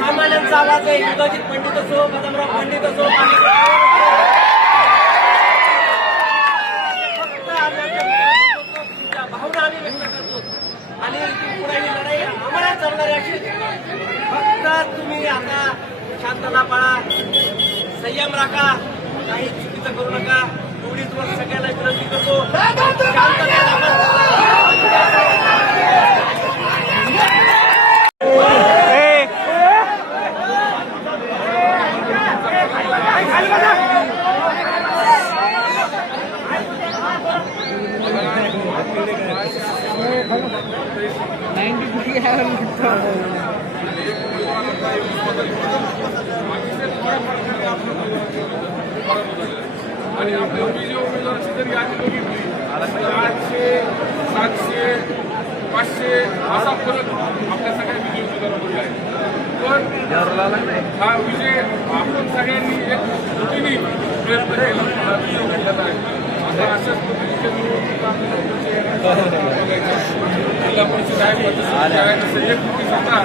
सामान्यांचा आवाज आहे. युगाजित पंडित असो बदामराव पंडित असो फक्त भावना आम्ही व्यक्त करतो. आणि पुढे ही लढाई आम्हाला चालणार आहे अशी. फक्त तुम्ही आता शांतता पाळा संयम राखा काही चुकीचं करू नका. एवढीच वर सगळ्या आणि आपल्या आठशे सातशे पाचशे असा फरक आपल्या सगळ्या विजय उमेदवारामध्ये आहे पण हा विजय आपण सगळ्यांनी एक कृतीने प्रयत्न केला विजय भेटलेला आहे आता अशाच पद्धतीच्या. जिल्हा परिषद आहे पद्धत आहे तसं सुद्धा